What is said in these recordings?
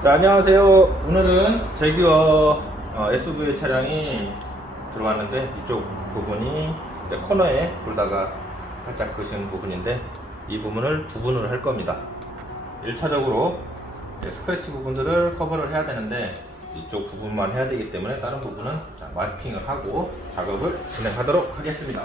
자, 안녕하세요. 오늘은 제규어 SUV 차량이 들어왔는데 이쪽 부분이 이제 코너에 돌다가 살짝 그신 부분인데 이 부분을 두 분을 할 겁니다. 1차적으로 스크래치 부분들을 커버를 해야 되는데 이쪽 부분만 해야 되기 때문에 다른 부분은 마스킹을 하고 작업을 진행하도록 하겠습니다.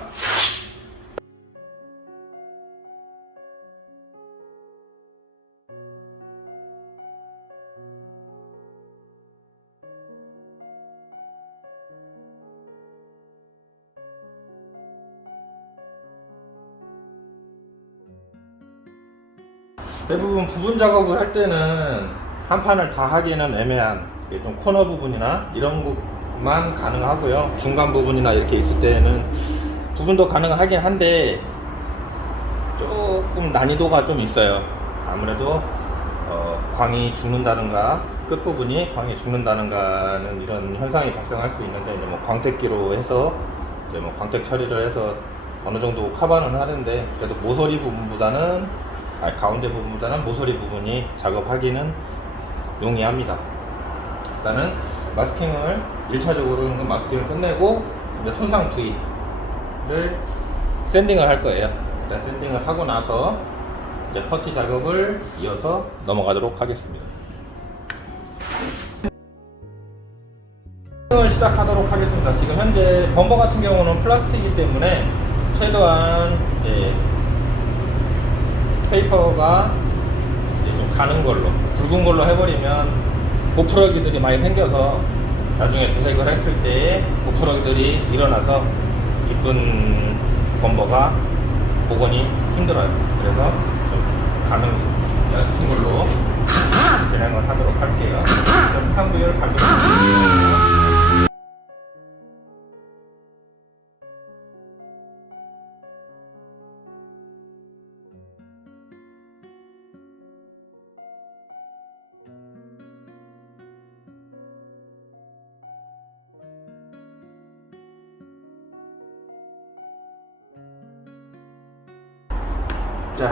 대부분 부분 작업을 할 때는 한 판을 다 하기에는 애매한 좀 코너 부분이나 이런 것만 가능하고요. 중간 부분이나 이렇게 있을 때는 부분도 가능하긴 한데 조금 난이도가 좀 있어요. 아무래도 광이 죽는다든가 끝부분이 광이 죽는다든가는 이런 현상이 발생할 수 있는데 이제 뭐 광택기로 해서 이제 뭐 광택 처리를 해서 어느 정도 커버는 하는데 그래도 모서리 부분보다는 가운데 부분보다는 모서리 부분이 작업하기는 용이합니다. 일단은 마스킹을 1차적으로는 마스킹을 끝내고 이제 손상 부위를 샌딩을 할 거예요. 일단 샌딩을 하고 나서 이제 퍼티 작업을 이어서 넘어가도록 하겠습니다. 샌딩을 시작하도록 하겠습니다. 지금 현재 범버 같은 경우는 플라스틱이기 때문에 최대한 페이퍼가 이제 좀 가는 걸로 굵은 걸로 해버리면 고프러기들이 많이 생겨서 나중에 도색을 했을 때 고프러기들이 일어나서 이쁜 범버가 복원이 힘들어요. 그래서 좀 가는 얇은 걸로 진행을 하도록 할게요. 손상 부위를 가지고 자,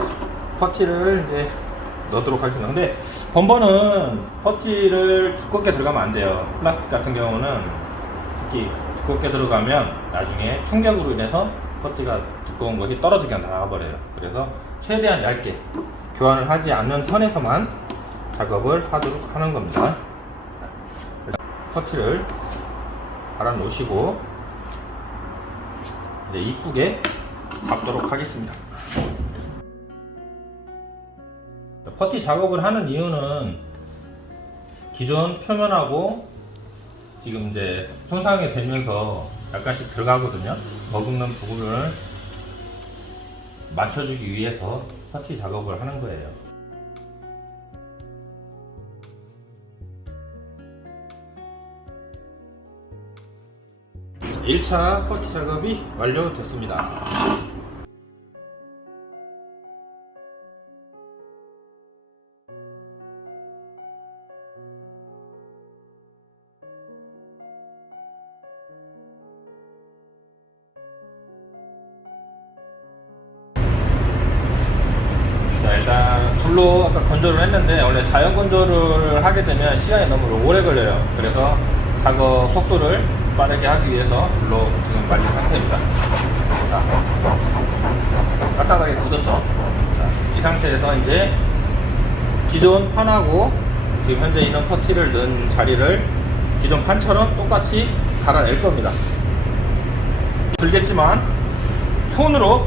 퍼티를 이제 넣도록 하겠습니다. 근데 범버는 퍼티를 두껍게 들어가면 안 돼요. 플라스틱 같은 경우는 특히 두껍게 들어가면 나중에 충격으로 인해서 퍼티가 두꺼운 것이 떨어지게 나가버려요. 그래서 최대한 얇게 교환을 하지 않는 선에서만 작업을 하도록 하는 겁니다. 퍼티를 갈아 놓으시고 이제 이쁘게 잡도록 하겠습니다. 퍼티 작업을 하는 이유는 기존 표면하고 지금 이제 손상이 되면서 약간씩 들어가거든요. 머금는 부분을 맞춰주기 위해서 퍼티 작업을 하는 거예요. 1차 퍼티 작업이 완료됐습니다. 자, 일단 불로 아까 건조를 했는데 원래 자연 건조를 하게 되면 시간이 너무 오래 걸려요. 그래서 작업 속도를 빠르게 하기 위해서 불로 지금 말린 상태입니다. 자, 따뜻하게 굳었죠. 자, 이 상태에서 이제 기존 판하고 지금 현재 있는 퍼티를 넣은 자리를 기존 판처럼 똑같이 갈아낼 겁니다. 들겠지만 손으로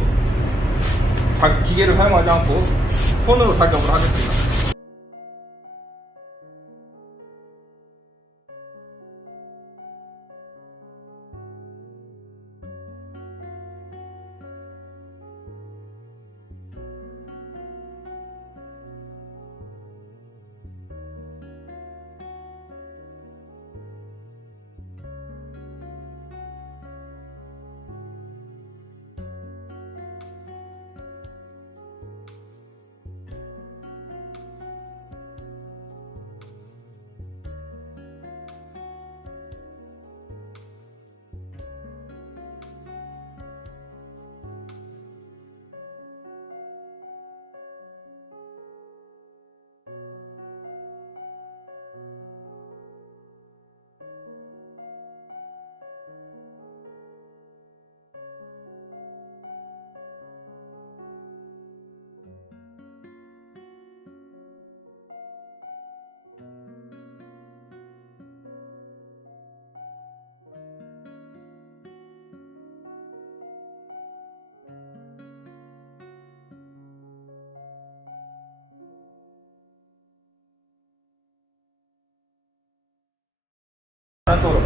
기계를 사용하지 않고 손으로 작업을 하겠습니다.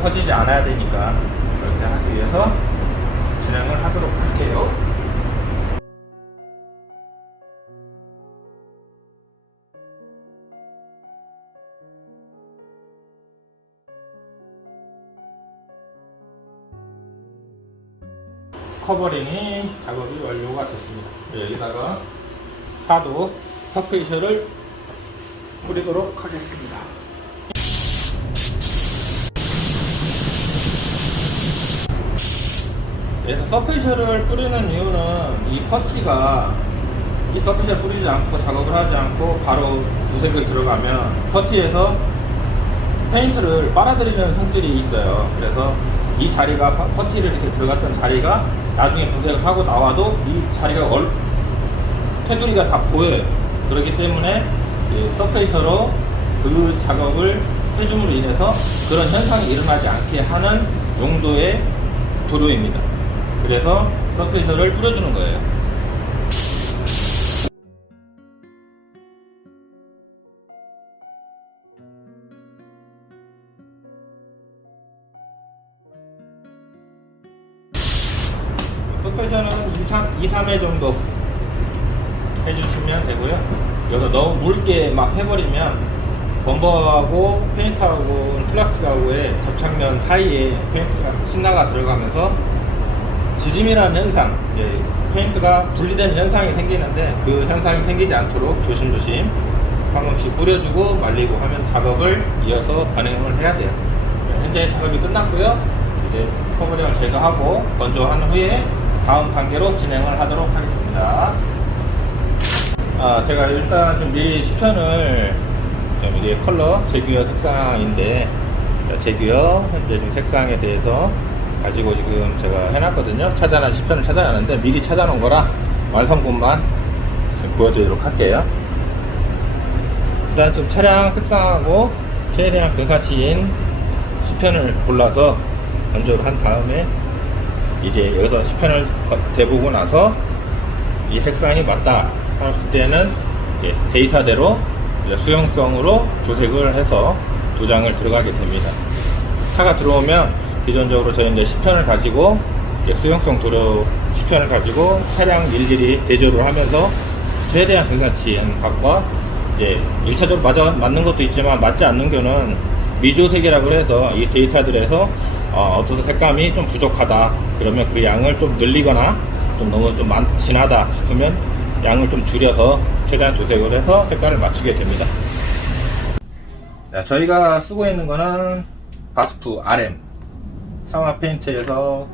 퍼지지 않아야 되니까 그렇게 하기 위해서 진행을 하도록 할게요. 커버링이 작업이 완료가 됐습니다. 여기다가 파도 서페이션을 뿌리도록 하겠습니다. 그래서 서페이션을 뿌리는 이유는 이 퍼티가 이 서페이션 뿌리지 않고 작업을 하지 않고 바로 도색을 들어가면 퍼티에서 페인트를 빨아들이는 성질이 있어요. 그래서 이 자리가 퍼티를 이렇게 들어갔던 자리가 나중에 도색을 하고 나와도 이 자리가 테두리가 다 보여요. 그렇기 때문에 서페이서로 그 작업을 해줌으로 인해서 그런 현상이 일어나지 않게 하는 용도의 도료입니다. 그래서 서페이서를 뿌려주는 거예요. 서페이션은 2-3회 정도 해주시면 되고요. 여기서 너무 묽게 막 해버리면 범버하고 페인트하고 플라스틱하고의 접착면 사이에 페인트가 신나가 들어가면서 지짐이라는 현상, 페인트가 분리되는 현상이 생기는데 그 현상이 생기지 않도록 조심조심 한 번씩 뿌려주고 말리고 하면 작업을 이어서 반응을 해야 돼요. 현재 작업이 끝났고요. 이제 커버링을 제거하고 건조한 후에 다음 단계로 진행을 하도록 하겠습니다. 제가 일단 좀 미리 시편을 이게 컬러 제규어 색상인데 제규어 현재 지금 색상에 대해서 가지고 지금 제가 해놨거든요. 시편을 찾아놨는데 미리 찾아놓은 거라 완성본만 보여드리도록 할게요. 일단 좀 차량 색상하고 최대한 근사치인 시편을 골라서 건조를 한 다음에 이제 여기서 시편을 대보고 나서 이 색상이 맞다 했을 때는 이제 데이터대로 수용성으로 조색을 해서 도장을 들어가게 됩니다. 차가 들어오면 기존적으로 저희 이제 시편을 가지고 수용성 도료 시편을 가지고 차량 일일이 대조를 하면서 최대한 괜찮치한 값과 이제 1차적으로 맞는 것도 있지만 맞지 않는 경우는 미조색이라고 해서 이 데이터들에서 어떤 색감이 좀 부족하다 그러면 그 양을 좀 늘리거나 좀 너무 좀 진하다 싶으면 양을 좀 줄여서 최대한 조색을 해서 색깔을 맞추게 됩니다. 저희가 쓰고 있는 거는 바스프 RM 상하 페인트에서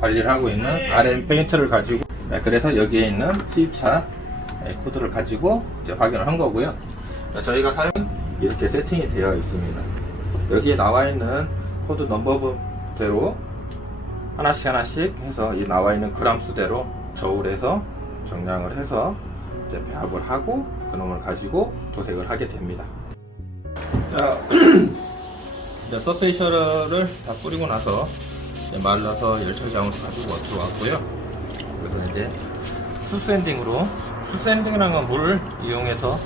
관리를 하고 있는 RM 페인트를 가지고 그래서 여기에 있는 수입차 코드를 가지고 이제 확인을 한 거고요. 저희가 사용 이렇게 세팅이 되어 있습니다. 여기에 나와 있는 코드 넘버대로 하나씩 해서 이 나와 있는 그람 수대로 저울해서 정량을 해서 이제 배합을 하고 그놈을 가지고 도색을 하게 됩니다. 이제 서페이셔를 다 뿌리고 나서 이제 말라서 열처리장으로 가지고 들어왔고요. 그래서 이제 수샌딩으로 수샌딩이라는 건 물을 이용해서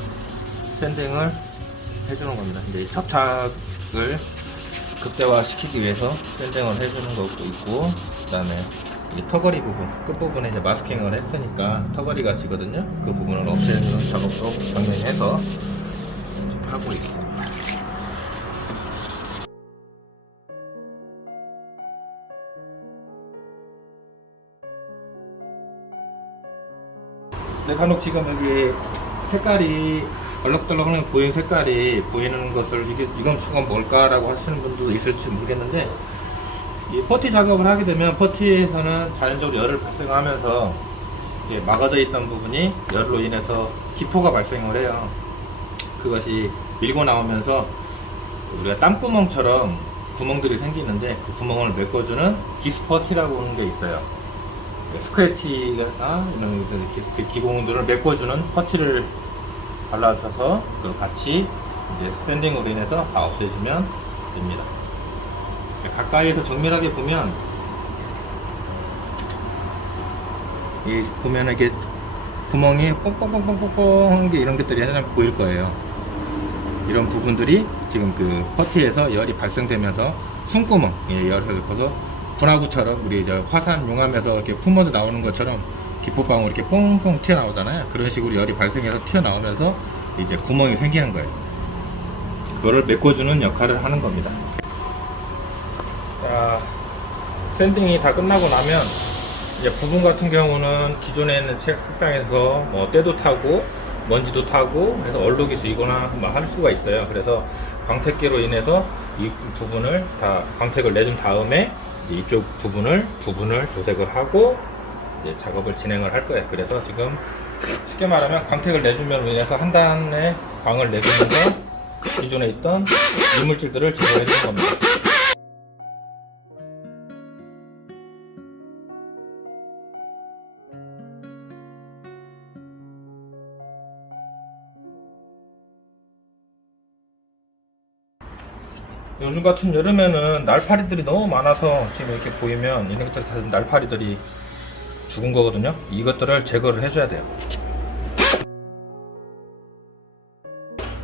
샌딩을 해주는 겁니다. 이제 접착을 극대화시키기 위해서 샌딩을 해주는 것도 있고, 그 다음에 이 턱걸이 부분, 끝부분에 이제 마스킹을 했으니까 턱걸이가 지거든요. 그 부분을 없애는 작업도 병행해서 하고 있습니다. 간혹 지금 여기 색깔이 얼럭덜럭하는 보이는 색깔이 보이는 것을 이건 저건 뭘까라고 하시는 분도 있을지 모르겠는데, 이 퍼티 작업을 하게 되면 퍼티에서는 자연적으로 열을 발생하면서 이게 막아져 있던 부분이 열로 인해서 기포가 발생을 해요. 그것이 밀고 나오면서 우리가 땀구멍처럼 구멍들이 생기는데 그 구멍을 메꿔주는 기스퍼티라고 하는 게 있어요. 스크래치나 이런 기공들을 메꿔주는 퍼티를 발라줘서 그 같이 이제 샌딩으로 인해서 다 없애주면 됩니다. 가까이에서 정밀하게 보면 보면 이렇게 구멍이 뽕뽕뽕뽕뽕뽕 게 이런 것들이 하나 보일 거예요. 이런 부분들이 지금 그 퍼티에서 열이 발생되면서 숨구멍, 예, 열어서 분화구처럼 우리 저 화산 용암에서 이렇게 품어서 나오는 것처럼 기포방울 이렇게 뽕뽕 튀어나오잖아요. 그런 식으로 열이 발생해서 튀어나오면서 이제 구멍이 생기는 거예요. 그거를 메꿔주는 역할을 하는 겁니다. 자, 샌딩이 다 끝나고 나면 이제 부분 같은 경우는 기존에 있는 책상에서 뭐 때도 타고 먼지도 타고 해서 얼룩이 지거나 뭐 할 수가 있어요. 그래서 광택기로 인해서 이 부분을 다 광택을 내준 다음에 이쪽 부분을 도색을 하고 이제 작업을 진행을 할 거예요. 그래서 지금 쉽게 말하면 광택을 내줌으로 인해서 한 단의 광을 내주면서 기존에 있던 이물질들을 제거해 주는 겁니다. 요즘 같은 여름에는 날파리들이 너무 많아서 지금 이렇게 보이면 이런 것들 다 날파리들이 죽은 거거든요. 이것들을 제거를 해줘야 돼요.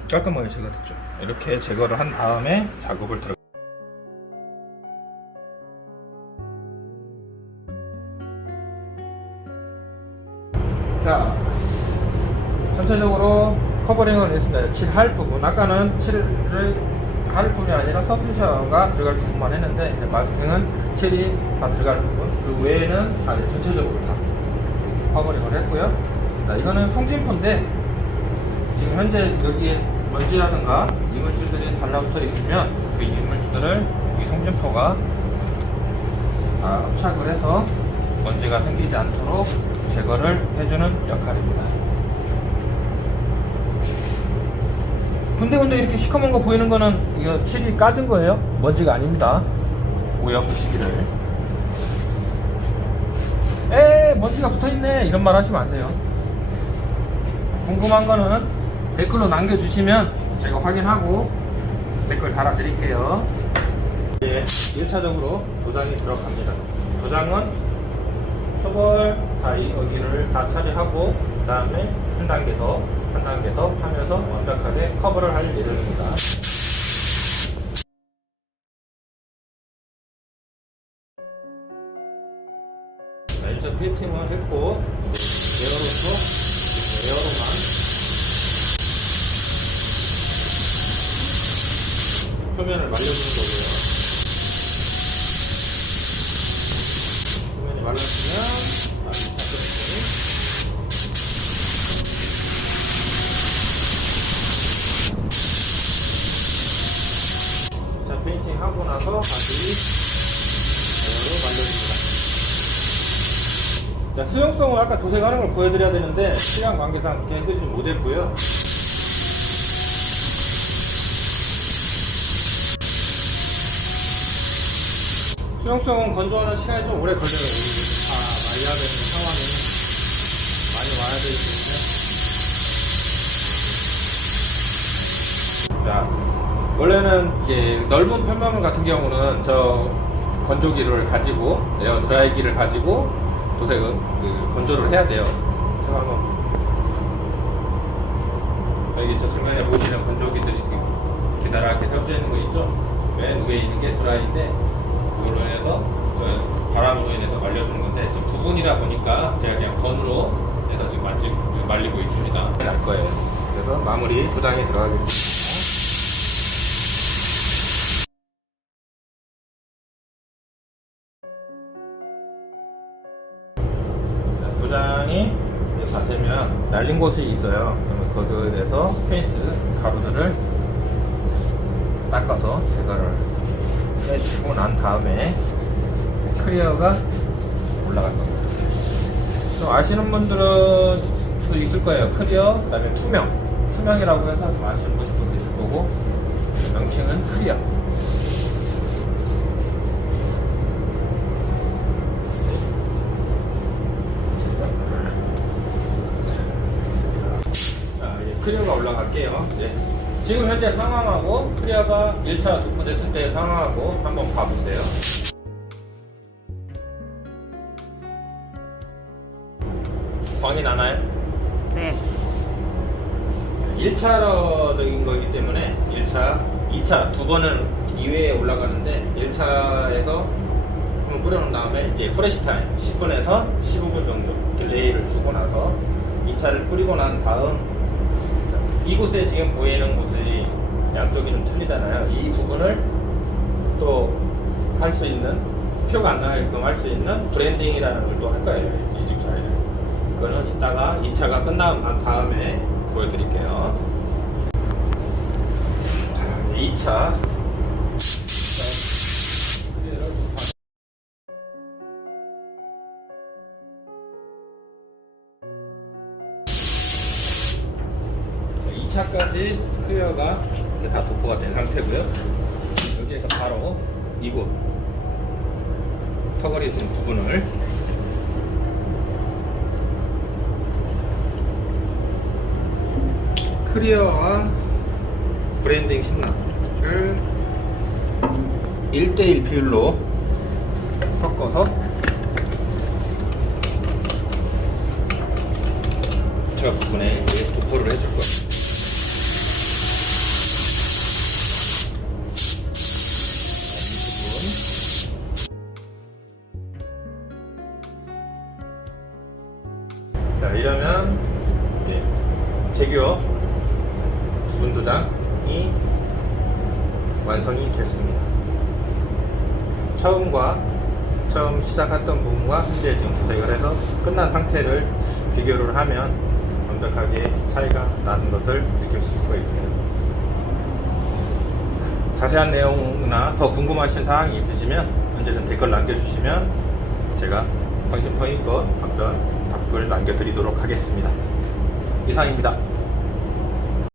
깔끔하게 제거됐죠. 이렇게 제거를 한 다음에 작업을 들어. 자, 전체적으로 커버링을 했습니다. 칠할 부분, 아까는 칠을 할 부분이 아니라 서피셔가 들어갈 부분만 했는데 이제 마스킹은 칠이 다 들어갈 부분, 그 외에는 다 전체적으로 다 커버링을 했고요. 자, 이거는 송진포인데 지금 현재 여기에 먼지라든가 이물질들이 달라붙어 있으면 그 이물질들을 이 송진포가 다 흡착을 해서 먼지가 생기지 않도록 제거를 해주는 역할입니다. 군데군데 이렇게 시커먼 거 보이는 거는 이거 칠이 까진 거예요. 먼지가 아닙니다. 오해 없으시기를. 먼지가 붙어있네 이런 말 하시면 안 돼요. 궁금한 거는 댓글로 남겨주시면 제가 확인하고 댓글 달아드릴게요. 이제 1차적으로 도장이 들어갑니다. 도장은 초벌 다 여기를 다 처리하고 그 다음에 한 단계 더 하면서 완벽하게 커버를 할 예정입니다. 자, 일단 피팅을 했고 에어로만 표면을 말려주는 거고요. 표면이 말랐으면 페인팅 하고 나서 다시 에어로 말려줍니다. 자, 수용성을 아까 도색하는 걸 보여드려야 되는데 시간 관계상 그냥 끄지 못했고요. 수용성은 건조하는 시간이 좀 오래 걸려요. 다 말려야 되는 상황이 많이 와야 되기 때문에. 자, 원래는 이제 넓은 편마물 같은 경우는 저 건조기를 가지고 에어 드라이기를 가지고 도색을 건조를 해야 돼요. 제가 한번 여기 저 정면에 보시는 건조기들이 지금 기다랗게 펴져 있는 거 있죠? 맨 위에 있는 게 드라이인데 그걸로 인해서 바람으로 인해서 말려주는 건데 지금 두 분이다 보니까 제가 그냥 건으로 해서 지금 말리고 있습니다. 날 거예요. 그래서 마무리 도장이 들어가겠습니다. 도장이 다 되면 날린 곳이 있어요. 그러면 거기에 대해서 페인트 가루들을 닦아서 제거를 해주고 난 다음에 클리어가 올라갈 겁니다. 좀 아시는 분들은 또 있을 거예요. 클리어, 그 다음에 투명이라고 해서 좀 아시는 분들도 계실 거고 명칭은 클리어. 클리어가 올라갈게요. 네. 지금 현재 상황하고 클리어가 1차 도포됐을 때 상황하고 한번 봐보세요. 광이 나나요? 네. 1차적인 거기 때문에 1차, 2차 두 번을 2회에 올라가는데 1차에서 한번 뿌려놓은 다음에 이제 프레시 타임 10분에서 15분 정도 딜레이를 주고 나서 2차를 뿌리고 난 다음 이곳에 지금 보이는 곳이 양쪽이 좀 틀리잖아요. 이 부분을 또 할 수 있는 표가 안 나게끔 할 수 있는 브랜딩이라는 걸 또 할 거예요. 이 직차에. 그거는 이따가 2차가 끝난 다음에 보여드릴게요. 자, 2차. 이 차까지 클리어가 이렇게 다 도포가 된 상태고요. 여기에서 바로 이곳 턱걸이 있는 부분을 클리어와 브랜딩 신랑을 1대1 비율로 섞어서 저 부분에 이제 도포를 해줄 거예요. 자, 이러면 이제 제규어 부분 도장이 완성이 됐습니다. 처음 시작했던 부분과 현재 지금 도색을 해서 끝난 상태를 비교를 하면 완벽하게 차이가 나는 것을 느끼실 수가 있습니다. 자세한 내용이나 더 궁금하신 사항이 있으시면 언제든 댓글 남겨주시면 제가 성심성의껏 답글 남겨드리도록 하겠습니다. 이상입니다.